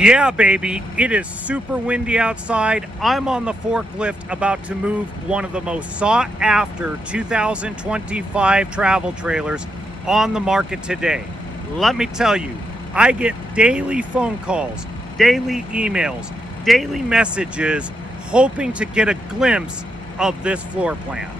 Yeah, baby, it is super windy outside. I'm on the forklift about to move one of the most sought after 2025 travel trailers on the market today. Let me tell you, I get daily phone calls, daily emails, daily messages hoping to get a glimpse of this floor plan.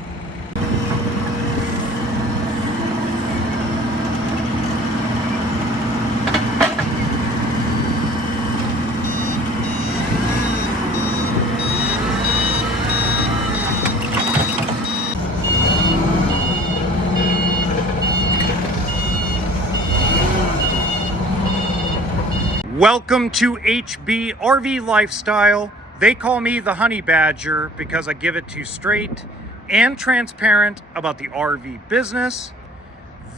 Welcome to HBRV Lifestyle. They call me the Honey Badger because I give it to you straight and transparent about the RV business.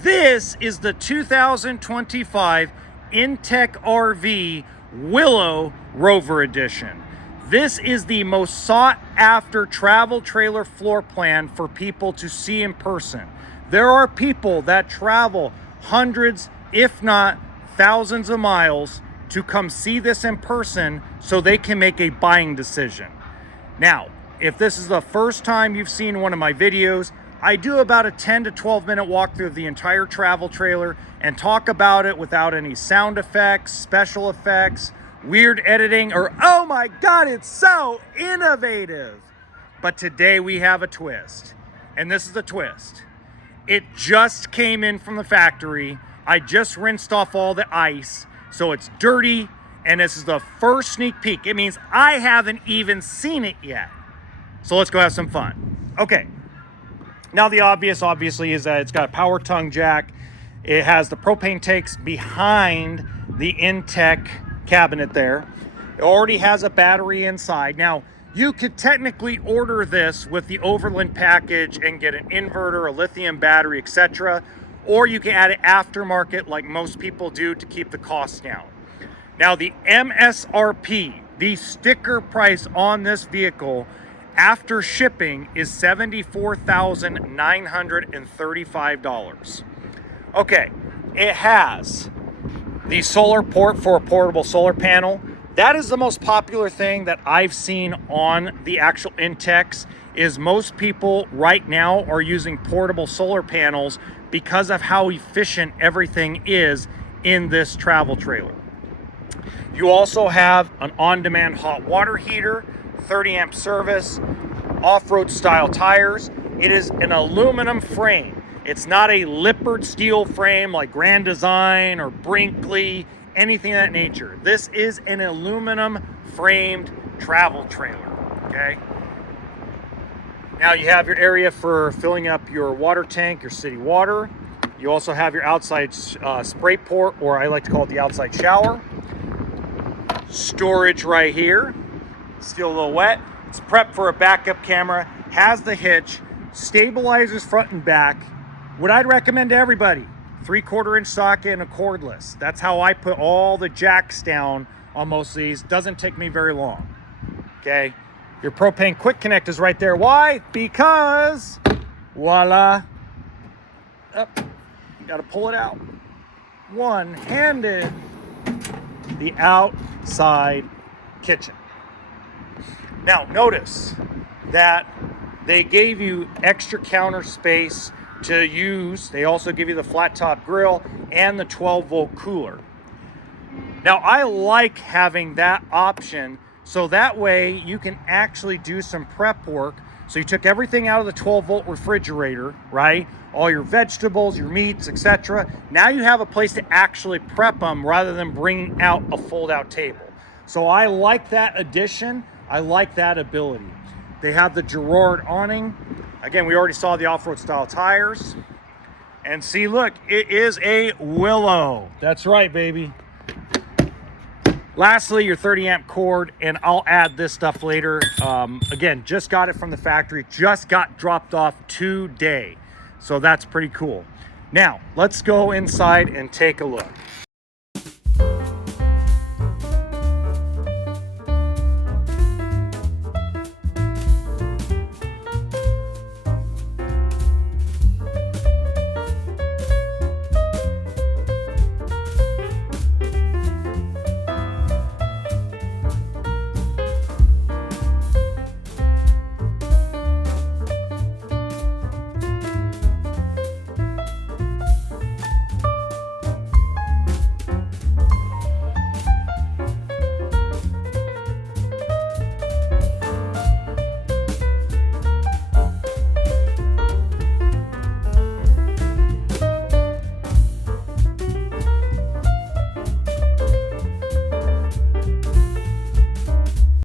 This is the 2025 inTech RV Willow Rover Edition. This is the most sought after travel trailer floor plan for people to see in person. There are people that travel hundreds, if not thousands of miles to come see this in person so they can make a buying decision. Now, if this is the first time you've seen one of my videos, I do about a 10 to 12 minute walkthrough of the entire travel trailer and talk about it without any sound effects, special effects, weird editing, or oh my God, it's so innovative. But today we have a twist, and this is the twist. It just came in from the factory. I just rinsed off all the ice, so it's dirty, and this is the first sneak peek. It means I haven't even seen it yet. So let's go have some fun. Okay, now the obvious, obviously, is that it's got a power tongue jack. It has the propane tanks behind the inTech cabinet there. It already has a battery inside. Now, you could technically order this with the Overland package and get an inverter, a lithium battery, etc., or you can add it aftermarket like most people do to keep the costs down. Now the MSRP, the sticker price on this vehicle after shipping is $74,935. Okay, it has the solar port for a portable solar panel. That is the most popular thing that I've seen on the actual inTechs, is most people right now are using portable solar panels because of how efficient everything is in this travel trailer. You also have an on-demand hot water heater, 30 amp service, off-road style tires. It is an aluminum frame. It's not a Lippert steel frame like Grand Design or Brinkley, anything of that nature. This is an aluminum framed travel trailer, okay? Now you have your area for filling up your water tank, your city water. You also have your outside spray port, or I like to call it the outside shower. Storage right here. Still a little wet. It's prepped for a backup camera. Has the hitch. Stabilizers front and back. What I'd recommend to everybody, 3/4 inch socket and a cordless. That's how I put all the jacks down on most of these. Doesn't take me very long. Okay. Your propane quick connect is right there. Why? Because, voila. Up. Got to pull it out. One-handed. The outside kitchen. Now, notice that they gave you extra counter space to use. They also give you the flat top grill and the 12-volt cooler. Now, I like having that option, so that way you can actually do some prep work. So you took everything out of the 12-volt refrigerator, right? All your vegetables, your meats, etc. Now you have a place to actually prep them rather than bringing out a fold-out table. So I like that addition. I like that ability. They have the Girard awning. Again, we already saw the off-road style tires. And see, look, it is a Willow. That's right, baby. Lastly, your 30 amp cord, and I'll add this stuff later. Again, just got it from the factory, just got dropped off today. So that's pretty cool. Now, let's go inside and take a look.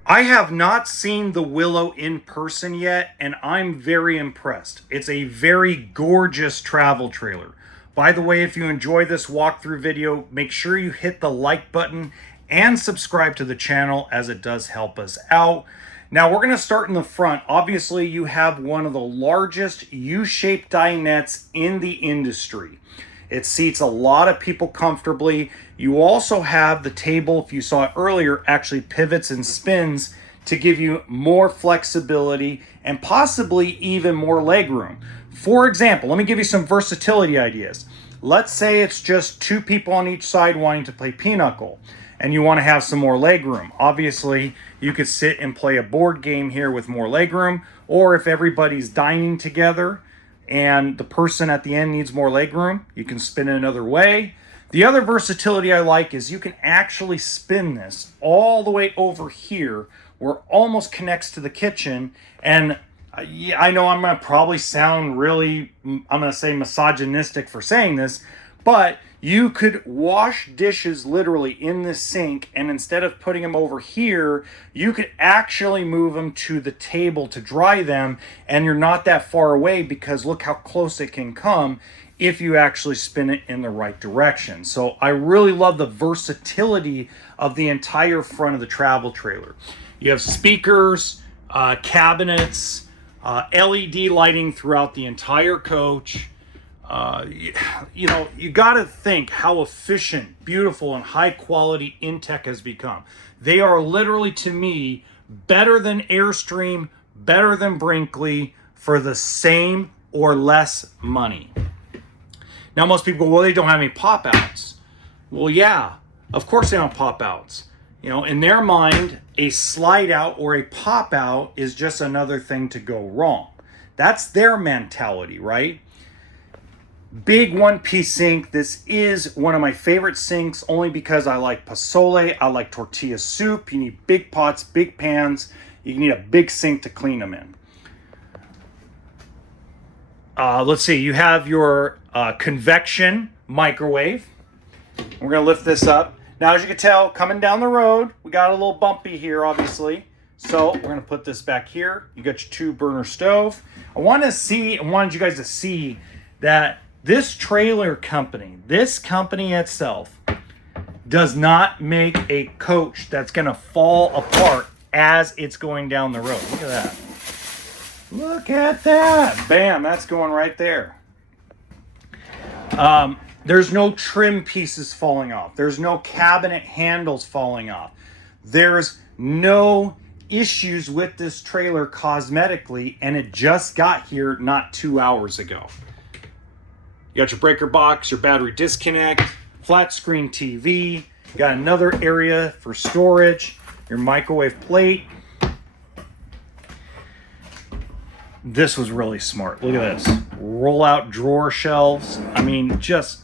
I have not seen the Willow in person yet, and I'm very impressed. It's a very gorgeous travel trailer. By the way, if you enjoy this walkthrough video, make sure you hit the like button and subscribe to the channel, as it does help us out. Now we're going to start in the front. Obviously, you have one of the largest U-shaped dinettes in the industry. It seats a lot of people comfortably. You also have the table, if you saw it earlier, actually pivots and spins to give you more flexibility and possibly even more legroom. For example, let me give you some versatility ideas. Let's say it's just two people on each side wanting to play pinochle, and you want to have some more legroom. Obviously, you could sit and play a board game here with more legroom, or if everybody's dining together and the person at the end needs more legroom, you can spin it another way. The other versatility I like is you can actually spin this all the way over here where it almost connects to the kitchen. And yeah, I know I'm going to probably sound really, I'm going to say misogynistic for saying this, but you could wash dishes literally in this sink, and instead of putting them over here, you could actually move them to the table to dry them, and you're not that far away because look how close it can come if you actually spin it in the right direction. So I really love the versatility of the entire front of the travel trailer. You have speakers, cabinets, LED lighting throughout the entire coach. You know, you got to think how efficient, beautiful, and high quality inTech has become. They are literally, to me, better than Airstream, better than Brinkley for the same or less money. Now, most people go, well, they don't have any pop-outs. Well, yeah, of course they don't have pop-outs. You know, in their mind, a slide out or a pop-out is just another thing to go wrong. That's their mentality, right? Big one-piece sink. This is one of my favorite sinks only because I like pozole, I like tortilla soup. You need big pots, big pans. You need a big sink to clean them in. Let's see, you have your convection microwave. We're going to lift this up. Now, as you can tell, coming down the road, we got a little bumpy here, obviously. So we're going to put this back here. You got your 2-burner stove. I wanted you guys to see that this trailer company, this company itself, does not make a coach that's going to fall apart as it's going down the road. Look at that. Look at that. Bam, that's going right there. There's no trim pieces falling off. There's no cabinet handles falling off. There's no issues with this trailer cosmetically, and it just got here not 2 hours ago. You got your breaker box, your battery disconnect, flat screen TV. You got another area for storage, your microwave plate. This was really smart. Look at this. Roll out drawer shelves. I mean, just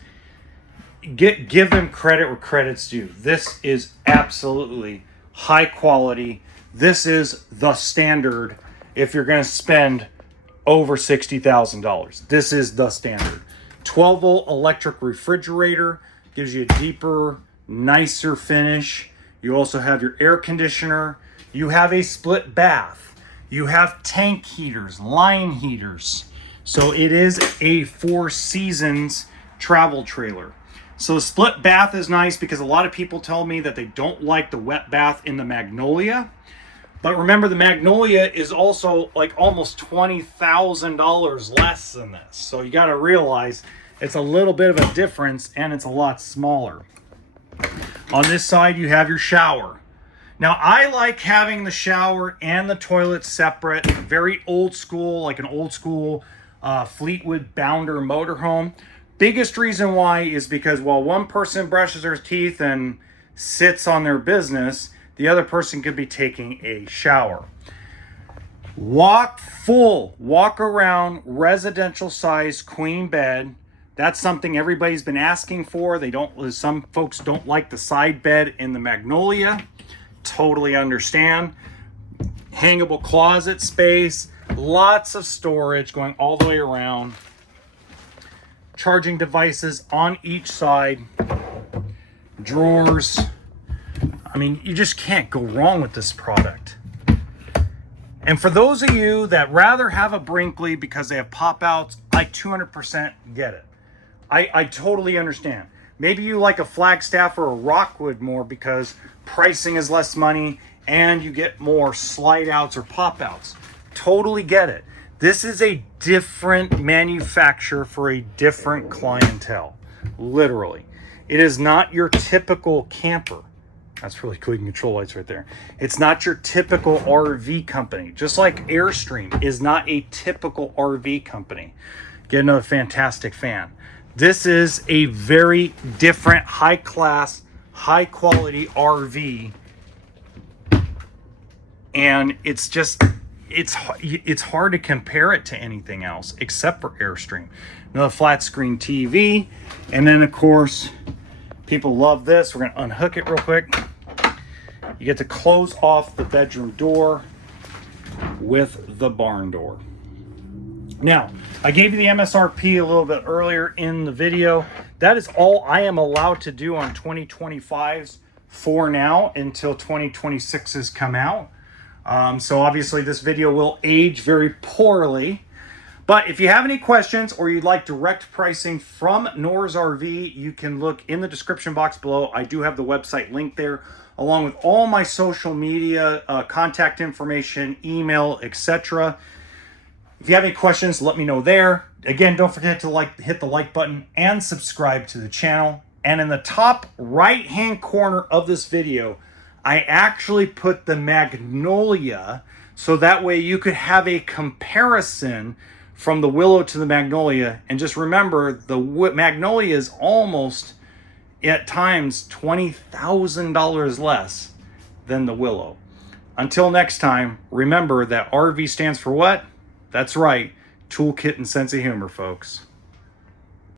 give them credit where credit's due. This is absolutely high quality. This is the standard if you're going to spend over $60,000. This is the standard. 12-volt electric refrigerator gives you a deeper, nicer finish. You also have your air conditioner. You have a split bath. You have tank heaters, line heaters. So it is a 4 seasons travel trailer. So the split bath is nice because a lot of people tell me that they don't like the wet bath in the Magnolia. But remember, the Magnolia is also like almost $20,000 less than this. So you got to realize it's a little bit of a difference, and it's a lot smaller. On this side, you have your shower. Now, I like having the shower and the toilet separate. Very old school, like an old school Fleetwood Bounder motorhome. Biggest reason why is because while one person brushes their teeth and sits on their business, the other person could be taking a shower. Walk around residential size queen bed. That's something everybody's been asking for. Some folks don't like the side bed in the Magnolia. Totally understand. Hangable closet space, lots of storage going all the way around. Charging devices on each side. Drawers. I mean, you just can't go wrong with this product. And for those of you that rather have a Brinkley because they have pop outs, I 200% get it. I totally understand. Maybe you like a Flagstaff or a Rockwood more because pricing is less money and you get more slide outs or pop outs. Totally get it. This is a different manufacturer for a different clientele. Literally. It is not your typical camper. That's really cool. You can control lights right there. It's not your typical RV company. Just like Airstream is not a typical RV company. Get another fantastic fan. This is a very different, high class, high quality RV. And it's just, it's hard to compare it to anything else except for Airstream. Another flat screen TV. And then of course, people love this. We're gonna unhook it real quick. You get to close off the bedroom door with the barn door. Now, I gave you the MSRP a little bit earlier in the video. That is all I am allowed to do on 2025s for now until 2026s come out. So obviously this video will age very poorly. But if you have any questions or you'd like direct pricing from Nor's RV, you can look in the description box below. I do have the website link there, along with all my social media, contact information, email, etc. If you have any questions, let me know there. Again, don't forget to hit the like button and subscribe to the channel. And in the top right-hand corner of this video, I actually put the Magnolia, so that way you could have a comparison from the Willow to the Magnolia. And just remember, the Magnolia is almost, at times, $20,000 less than the Willow. Until next time, remember that RV stands for what? That's right, toolkit and sense of humor, folks.